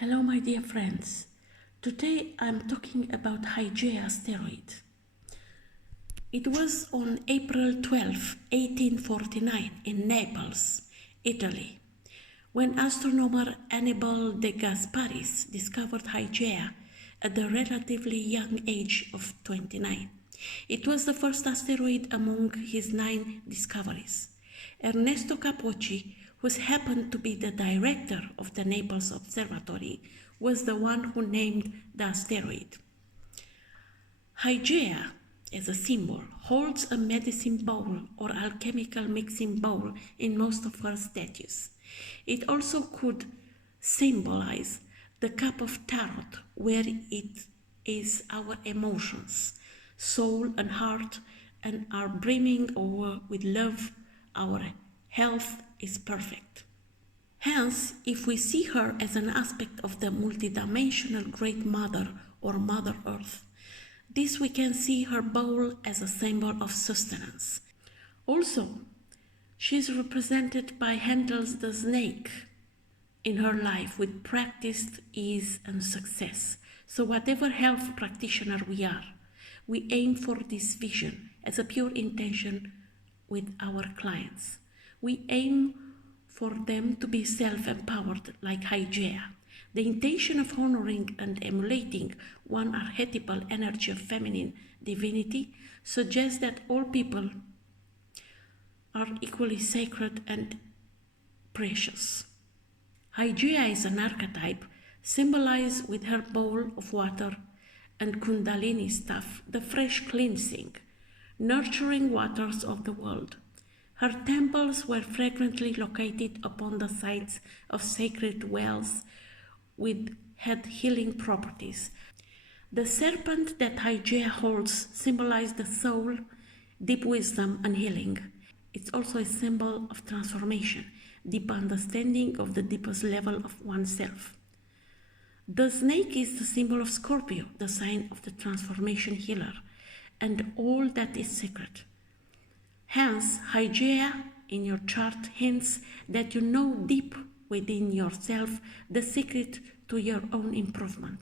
Hello my dear friends, today I'm talking about Hygeia asteroid. It was on April 12, 1849 in Naples, Italy, when astronomer Annibale de Gasparis discovered Hygeia at the relatively young age of 29. It was the first asteroid among his 9 discoveries. Ernesto Capocci, who happened to be the director of the Naples Observatory, was the one who named the asteroid. Hygeia, as a symbol, holds a medicine bowl or alchemical mixing bowl in most of her statues. It also could symbolize the cup of tarot, where it is our emotions, soul and heart, and are brimming over with love. Our health is perfect. Hence, if we see her as an aspect of the multidimensional Great Mother or Mother Earth, this we can see her bowl as a symbol of sustenance. Also, she is represented by Handel's The Snake in her life with practiced ease and success. So whatever health practitioner we are, we aim for this vision as a pure intention with our clients. We aim for them to be self-empowered like Hygeia. The intention of honoring and emulating one archetypal energy of feminine divinity suggests that all people are equally sacred and precious. Hygeia is an archetype symbolized with her bowl of water and Kundalini staff, the fresh cleansing, nurturing waters of the world. Her temples were frequently located upon the sites of sacred wells with had healing properties. The serpent that Hygeia holds symbolizes the soul, deep wisdom, and healing. It's also a symbol of transformation, deep understanding of the deepest level of oneself. The snake is the symbol of Scorpio, the sign of the transformation healer, and all that is sacred. Hence, Hygeia in your chart hints that you know deep within yourself the secret to your own improvement.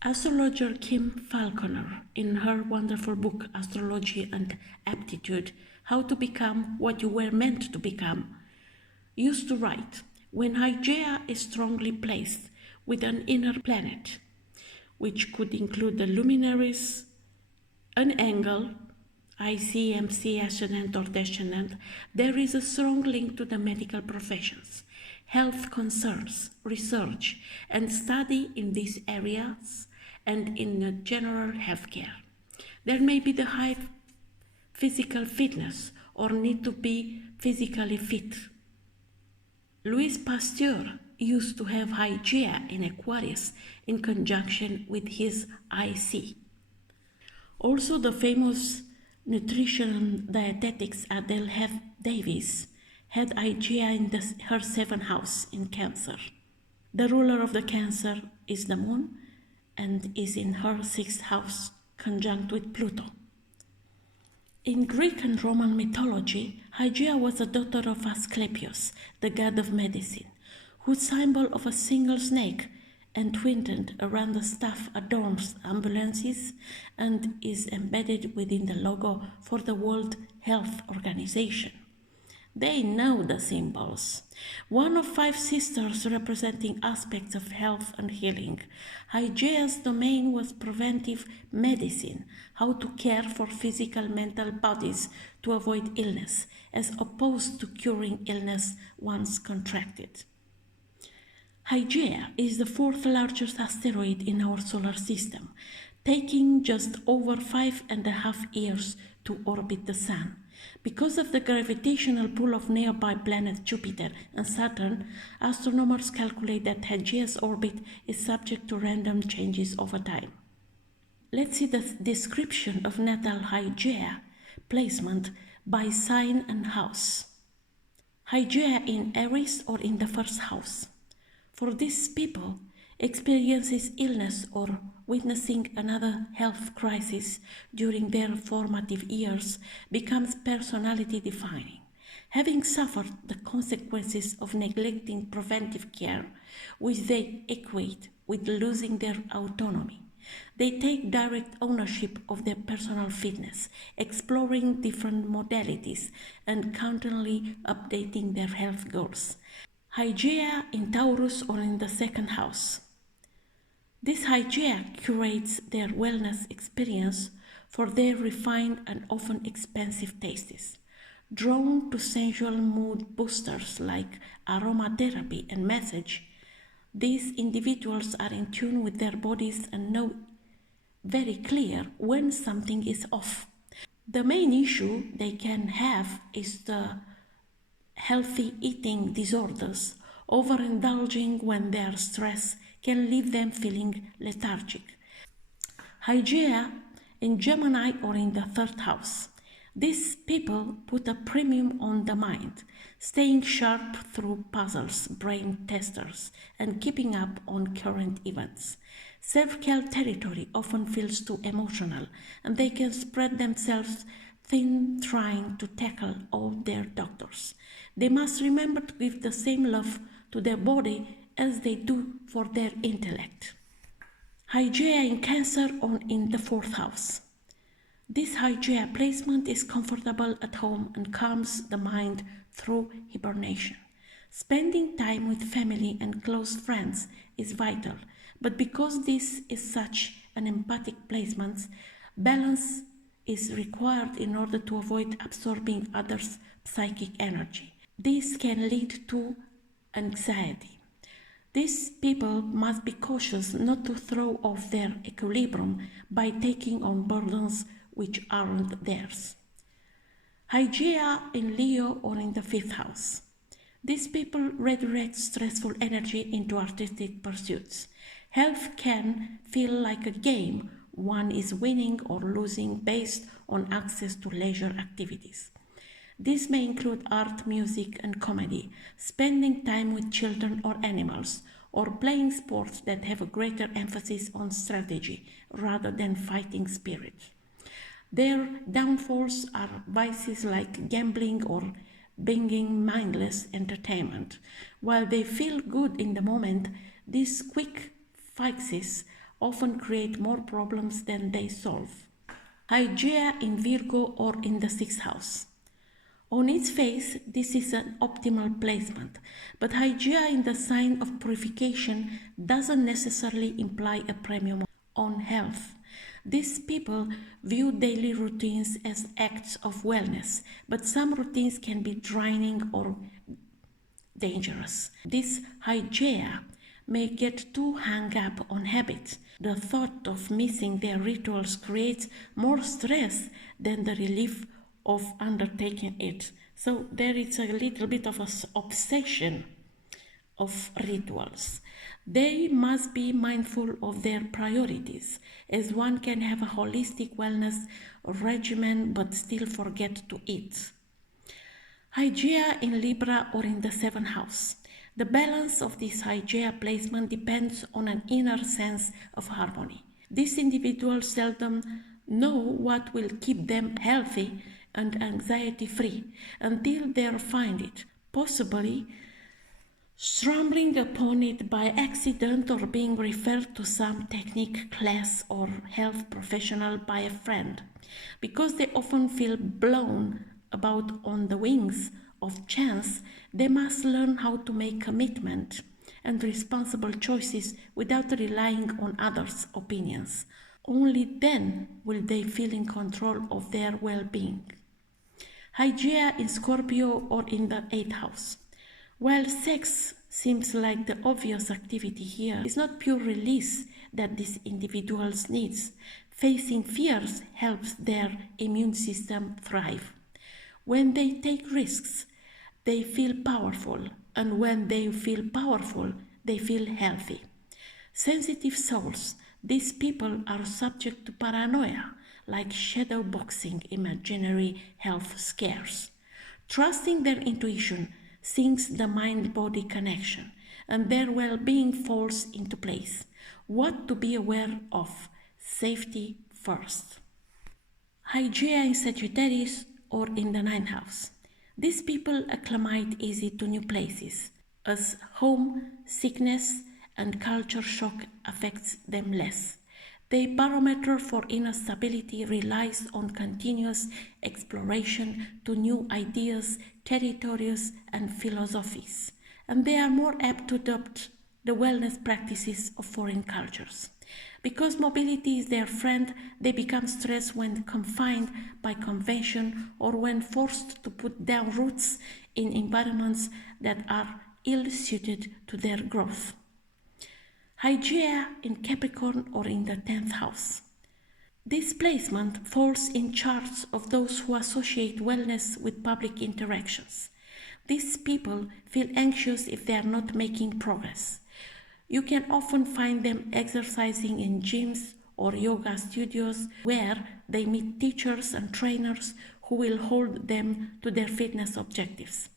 Astrologer Kim Falconer, in her wonderful book Astrology and Aptitude, How to Become What You Were Meant to Become, used to write, when Hygeia is strongly placed with an inner planet, which could include the luminaries, an angle, IC, MC, ascendant or descendant, there is a strong link to the medical professions, health concerns, research, and study in these areas and in the general healthcare. There may be the high physical fitness or need to be physically fit. Louis Pasteur used to have Hygeia in Aquarius in conjunction with his IC. Also, the famous nutrition dietetics Adele Davis had Hygeia in her 7th house in Cancer. The ruler of the Cancer is the moon and is in her 6th house conjunct with Pluto. In Greek and Roman mythology, Hygeia was the daughter of Asclepius, the god of medicine, whose symbol of a single snake entwined around the staff adorns ambulances and is embedded within the logo for the World Health Organization. They know the symbols. One of 5 sisters representing aspects of health and healing. Hygeia's domain was preventive medicine, how to care for physical mental bodies to avoid illness, as opposed to curing illness once contracted. Hygeia is the 4th largest asteroid in our solar system, taking just over 5.5 years to orbit the Sun. Because of the gravitational pull of nearby planets Jupiter and Saturn, astronomers calculate that Hygeia's orbit is subject to random changes over time. Let's see the description of Natal Hygeia placement by sign and house. Hygeia in Aries or in the 1st house. For these people, experiences illness or witnessing another health crisis during their formative years becomes personality defining. having suffered the consequences of neglecting preventive care, which they equate with losing their autonomy. They take direct ownership of their personal fitness, exploring different modalities and constantly updating their health goals. Hygeia in Taurus or in the second house. This Hygeia curates their wellness experience for their refined and often expensive tastes. Drawn to sensual mood boosters like aromatherapy and massage, these individuals are in tune with their bodies and know very clear when something is off. The main issue they can have is the healthy eating disorders. Overindulging when they are stressed can leave them feeling lethargic. Hygeia in Gemini or in the third house. These people put a premium on the mind, staying sharp through puzzles, brain testers, and keeping up on current events. Self-care territory often feels too emotional, and they can spread themselves thin trying to tackle all their doctors. They must remember to give the same love to their body as they do for their intellect. Hygeia in Cancer or in the fourth house. This Hygeia placement is comfortable at home and calms the mind through hibernation. Spending time with family and close friends is vital, but because this is such an empathic placement, balance is required in order to avoid absorbing others' psychic energy. This can lead to anxiety. These people must be cautious not to throw off their equilibrium by taking on burdens which aren't theirs. Hygeia in Leo or in the fifth house. These people redirect stressful energy into artistic pursuits. Health can feel like a game. One is winning or losing based on access to leisure activities. This may include art, music, and comedy, spending time with children or animals, or playing sports that have a greater emphasis on strategy rather than fighting spirit. Their downfalls are vices like gambling or binging mindless entertainment. While they feel good in the moment, these quick fixes often create more problems than they solve. Hygeia in Virgo or in the sixth house. On its face, this is an optimal placement, but Hygeia in the sign of purification doesn't necessarily imply a premium on health. These people view daily routines as acts of wellness, but some routines can be draining or dangerous. This Hygeia may get too hung up on habits. The thought of missing their rituals creates more stress than the relief of undertaking it. So there is a little bit of an obsession of rituals. They must be mindful of their priorities, as one can have a holistic wellness regimen but still forget to eat. Hygeia in Libra or in the seventh house. The balance of this Hygeia placement depends on an inner sense of harmony. These individuals seldom know what will keep them healthy and anxiety-free until they find it, possibly stumbling upon it by accident or being referred to some technique class or health professional by a friend. Because they often feel blown about on the wings of chance, they must learn how to make commitment and responsible choices without relying on others' opinions. Only then will they feel in control of their well-being. Hygeia in Scorpio or in the eighth house. While sex seems like the obvious activity here, it's not pure release that these individuals need. Facing fears helps their immune system thrive. When they take risks, they feel powerful, and when they feel powerful, they feel healthy. Sensitive souls, these people are subject to paranoia, like shadow boxing imaginary health scares. Trusting their intuition sinks the mind-body connection, and their well-being falls into place. What to be aware of? Safety first. Hygeia in Sagittarius or in the ninth house. These people acclimate easy to new places, as home, sickness, and culture shock affects them less. Their barometer for inner stability relies on continuous exploration to new ideas, territories, and philosophies, and they are more apt to adopt the wellness practices of foreign cultures. Because mobility is their friend, they become stressed when confined by convention or when forced to put down roots in environments that are ill-suited to their growth. Hygeia in Capricorn or in the 10th house. This placement falls in charts of those who associate wellness with public interactions. These people feel anxious if they are not making progress. You can often find them exercising in gyms or yoga studios where they meet teachers and trainers who will hold them to their fitness objectives.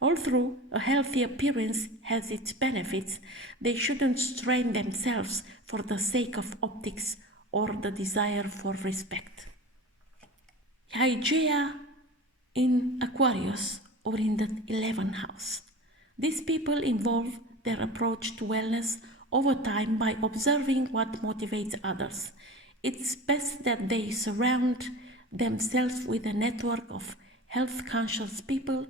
Although a healthy appearance has its benefits, they shouldn't strain themselves for the sake of optics or the desire for respect. Hygeia in Aquarius or in the 11th house. These people involve their approach to wellness over time by observing what motivates others. It's best that they surround themselves with a network of health-conscious people,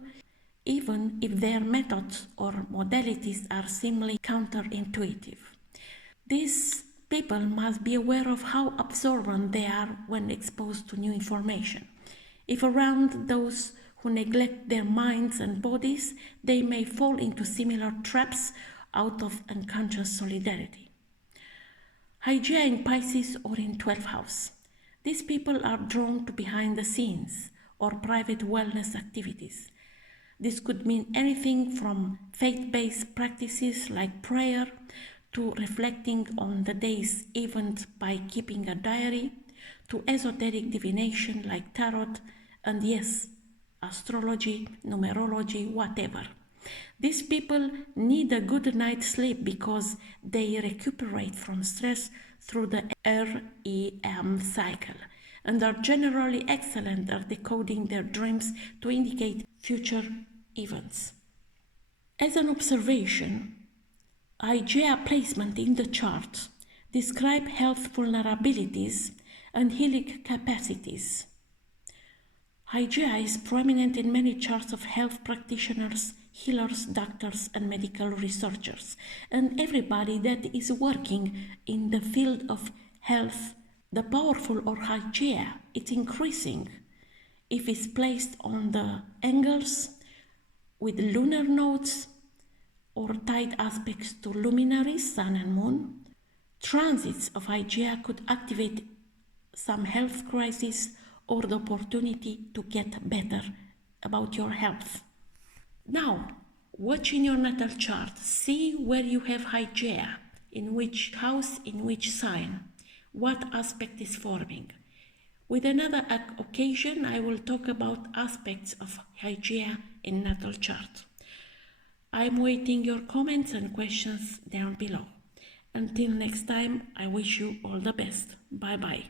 even if their methods or modalities are seemingly counterintuitive. These people must be aware of how absorbent they are when exposed to new information. If around those who neglect their minds and bodies, they may fall into similar traps out of unconscious solidarity. Hygeia in Pisces or in 12th house. These people are drawn to behind the scenes or private wellness activities. This could mean anything from faith-based practices like prayer to reflecting on the day's event by keeping a diary, to esoteric divination like tarot, and yes, astrology, numerology, whatever. These people need a good night's sleep because they recuperate from stress through the REM cycle and are generally excellent at decoding their dreams to indicate future events. As an observation, Hygeia placement in the chart describe health vulnerabilities and healing capacities. Hygeia is prominent in many charts of health practitioners, healers, doctors, and medical researchers, and everybody that is working in the field of health. The powerful or Hygeia, it's increasing if it's placed on the angles with lunar nodes or tight aspects to luminaries, sun and moon. Transits of Hygeia could activate some health crisis or the opportunity to get better about your health. Now, watch in your natal chart, see where you have Hygeia, in which house, in which sign, what aspect is forming. With another occasion, I will talk about aspects of Hygeia in natal chart. I'm waiting your comments and questions down below. Until next time, I wish you all the best. Bye-bye.